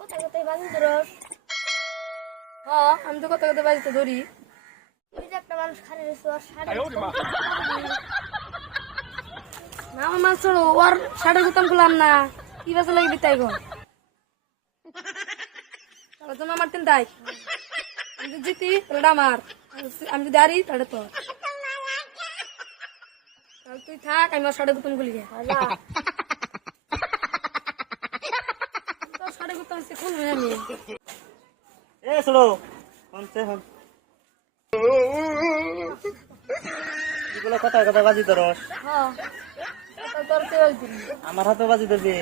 কোথায় কোথায় বাজি ধরস? হ্যাঁ, আমি তো কোথায় কোথায় বাজিতে ধরি। ওই যে একটা মানুষ খালি রয়েছে, ওর শাড়ি না, আমার মাছ ছোড়ো, ওর শাড়ির বোতাম খুলাম না, কি বাজে লাগবি তাই গো। তাহলে তুমি আমার তিন তাই, আমি যদি জিতি তাহলে আমার, আমি যদি হারি তাহলে তো তাহলে তুই থাক, আমি ওর শাড়ির বোতাম খুলি গে তোর শাড়ির বোতাম খুলবি আমি। এ চলো শুনছে শুন এগুলো কোথায় কোথায় বাজি ধরস? হ্যাঁ, তোর কেবল দিবি। আমার হাতে বাজি ধরবি,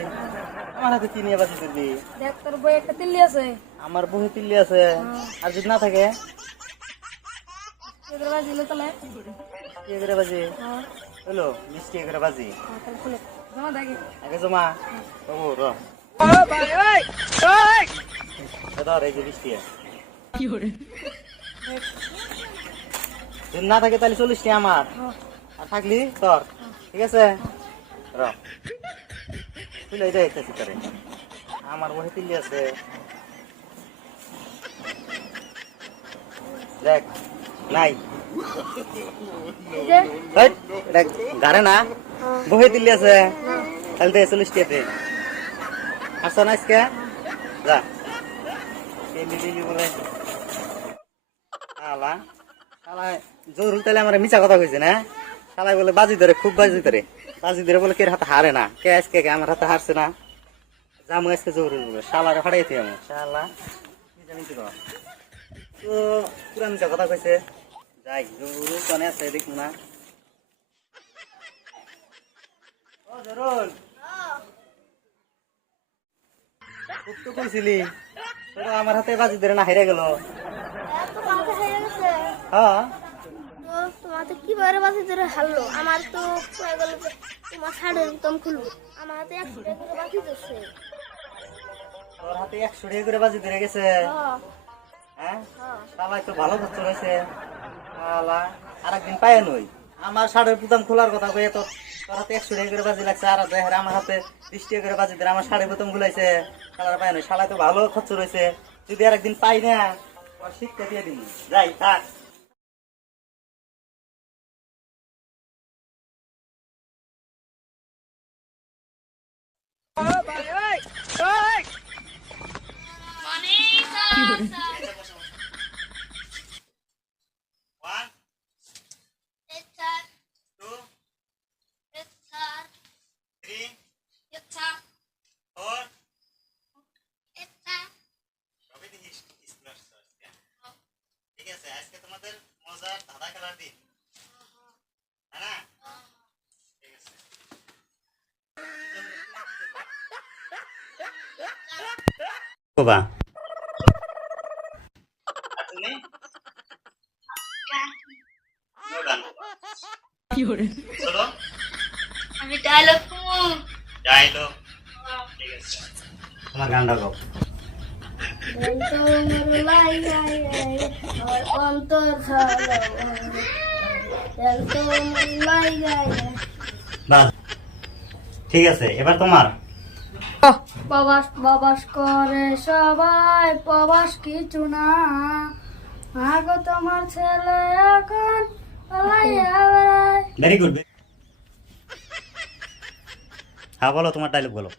আমার হাতে কি নিয়ে বাজি ধরবি? দেখ তোর বই একটা তিল্লি আছে, আমার বহু তিল্লি আছে, আর যদি না থাকে এগুলো বাজিলে তাহলে কি করে বাজি হ্যাঁ হলো মিষ্টি করে বাজি তাহলে খুলে জমা দেখি। আগে জমা ও র ধর এই যে মিষ্টি যদি না থাকে তাহলে 40টি আমার, আর থাকলি তোর, ঠিক আছে র তুই এই যাইতেছি তোরে, আমার বহে তিল্লি আছে দেখ নাই গাড়ে না বহে দিল্লি আছে তাহলে দে 40টি দে আসছো না আজকে যা দিল্লি দিল্লি বলে শালা শালা জরুল তাহলে আমার মিছা কথা কইছে না, শালাই বলে বাজি ধরে খুব বাজি ধরে, বাজি ধরে বলে কে হাতে হারে না, কে আজকে আমার হাতে হারছে না, যামু আজকে জরুল বলে শালারে ফাটাইতে আমি শালা কি জানি কি তো পুরা মিছা কথা কইছে, যাই জরুল কানে আছে দেখুন না। ও জরুল খুব তো কইছিলি তোরা আমার হাতে বাজি ধরে না হেরে গেল। তো মাথা হেরে গেছে, হ্যাঁ তো তোমাকে কিভাবে বাজি ধরে হারলো? আমার তো হয়ে গেল যে তোমার শাড়ির বোতাম খুলবো, আমার হাতে 100 টাকা করে বাজি ধরছে। তোর হাতে 100 টাকা করে বাজি ধরে গেছে, হ্যাঁ হ্যাঁ হ্যাঁ শালাই তো ভালো খরচ হয়েছে শালা, আর একদিন পায় নই আমার শাড়ির বুতাম খোলার কথা কয়ে তো তোর হাতে 100 টাকা করে বাজি লাগছে, আর দেখে আমার হাতে 20 টাকা করে বাজি ধরে আমার শাড়ির বুতাম খুলাইছে, শালার পায় নই, শালাই তো ভালো খরচ রয়েছে, যদি আর একদিন পাই না ওর শিক্ষা দিয়ে দিন যাই থাক। One, two, three, four, সবই দেখি স্প্লাশ আজকে। ঠিক আছে আজকে তোমাদের মজার ধাঁধা খেলার দিন, তাই না? ঠিক আছে বাবা আর তুমি নো গান চলো আমি ডায়লগ যাই তো ঠিক আছে তোমার গানটা গাও। আমার অন্তর বাস ঠিক আছে এবার তোমার প্রবাস প্রবাস করে সবাই, প্রবাস কিছু না, আগো তোমার ছেলে এখন পালাইয়া বেড়ায়। Very good. হ্যাঁ বলো তোমার ডায়লগ বলো।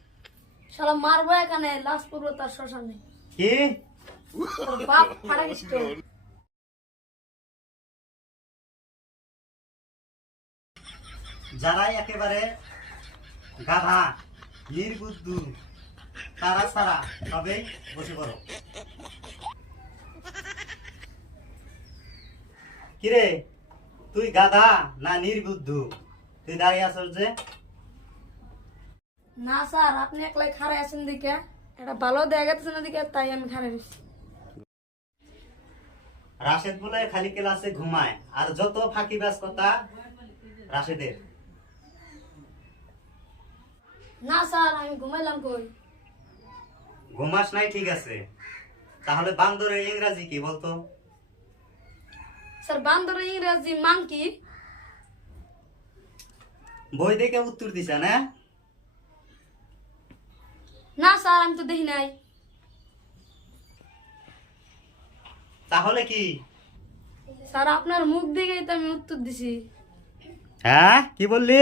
শালা মারবো এখানে, লাশ পড়বো তার শ্মশানে। কি তোর বাপ ফাড়া গেছে। যারাই একেবারে গাধা নির্বুদ্ধ তারা ছাড়া তবে বসে পড়ো। কিরে তুই গাধা না নির্বুদ্ধ, তুই দাঁড়িয়ে আছস যে? না স্যার, আপনি একলাই খারাই আছেন দিকে, এটা ভালো দেখা যাচ্ছে না দিকে, তাই আমি খারাই রয়েছি। রাশেদ বলে খালি ক্লাসে ঘুমায়, আর যত ফাঁকিবাজ কথা রাশেদের। না স্যার, আমি ঘুমাইলাম কই? ঘুমাস নাই ঠিক আছে, তাহলে বান্দরের ইংরাজি কি বলতো? স্যার বান্দরের ইংরেজি মাংকি। বই দেখে উত্তর দিছে না? না স্যার আমি তো দেখি নাই। তাহলে কি? স্যার আপনার মুখ দেখেই তো আমি উত্তর দিছি। হ্যাঁ কি বললি?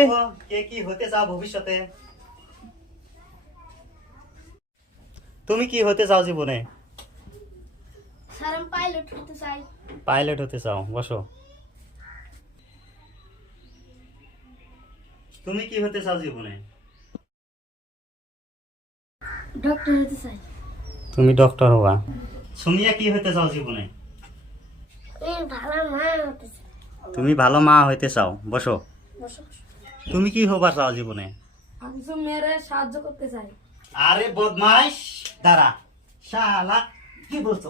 কে কি হতে চাও ভবিষ্যতে? তুমি কি হতে চাও জীবনে? স্যার আমি পাইলট হতে চাই। পাইলট হতে চাও, বসো। তুমি কি হতে চাও জীবনে? ডক্টর হতে চাই। তুমি ডক্টর হবা। সুমিয়া কি হতে চাও জীবনে? আমি ভালো মা হতে চাই। তুমি ভালো মা হইতে চাও, বসো। বসো। তুমি কি হবার চাও জীবনে? আমি তো মেয়েরে সাহায্য করতে চাই। আরে বদমাইশ, দাঁড়া। শালা কি বলছো?